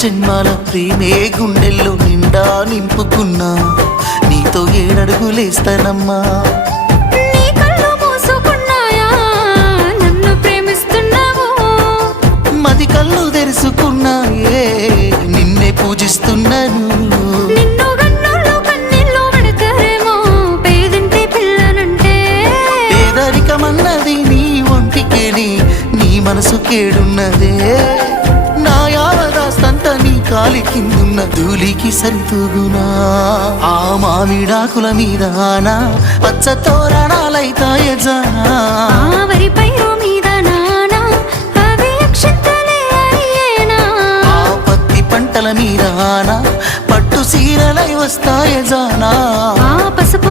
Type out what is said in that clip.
జన్మాల ప్రేమే గుండెల్లో నిండా నింపుకున్నా నీతో ఏడడుగులేస్తానమ్మా. నీ కళ్ళు మూసుకున్నాయా నన్ను ప్రేమిస్తున్నావు, మది కళ్ళు తెరుచుకున్నాయే నిన్నే పూజిస్తున్నాను. నిన్ను గన్నుల్లో కన్నీళ్ళు పెడతారేమో పేదింటి పిల్లనంటే. పేదరికమన్నది నీ ఒంటికేని నీ మనసు కేడున్నదే, నా యావదాస్తంత నీ కాలి కిందున్న ధూళికి సరితూగునా. ఆ మామిడాకుల మీద పచ్చ తోరణాలైతాయే జానా, ఆ వరి పైరు మీద నానా అవి అక్షంతలే అయ్యేనా. ఆ పత్తి పంటల మీద పట్టు సీరలై వస్తాయే జానా. ఆ పసుపు